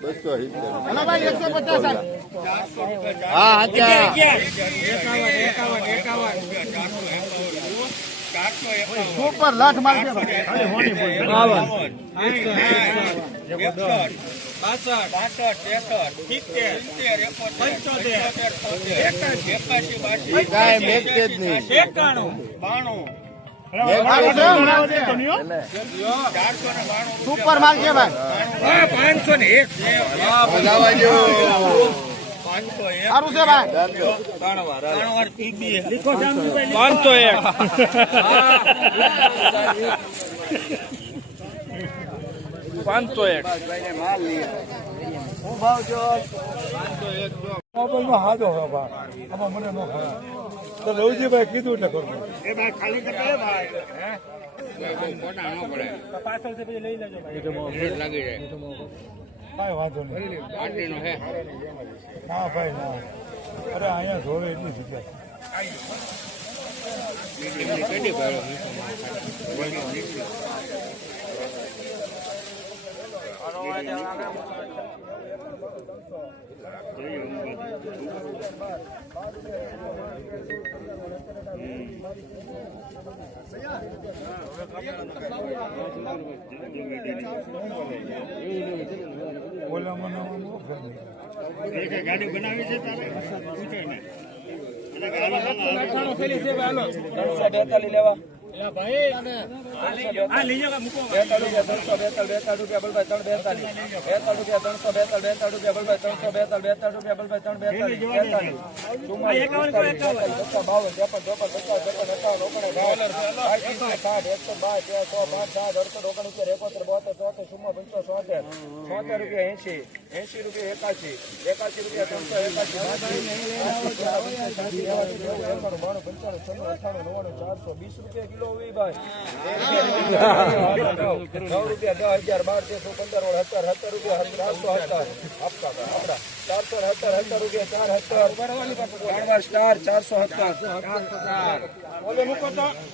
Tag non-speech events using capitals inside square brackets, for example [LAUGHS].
બસો એકસો પચાસ હા હાચા સુપર લાઠ માર છે સુપર માલ છે ભાઈ. મજાવા જેવું સારું છે ભાઈ. પાંચસો એક. [LAUGHS] પાંચસો એક. મોબાઈલમાં હાજો બા આમાં મને ન ખરા. તો રવજીભાઈ કીધું એટલે ખરું એ ભાઈ ખાલી કરતા ભાઈ. વાંધો નહીં. ના ભાઈ ના. અરે અહીંયા જોડે એટલી જગ્યા ઓલા મને આમ ન ફેર એક ગાડી બનાવી છે તારે? પૂછે ને અને ગાડી આ લઈ જાવ મૂકો એસી રૂપિયા એકાશી એકાશી રૂપિયા ત્રણસો એકાશી બાણું પંચાણું છન્નું અઠાણું નવ્વાણું ચારસો વીસ રૂપિયા કિલો સત્તર સત્તર ચારસો સત્તર આપતા હતા આપડા. ચારસો ને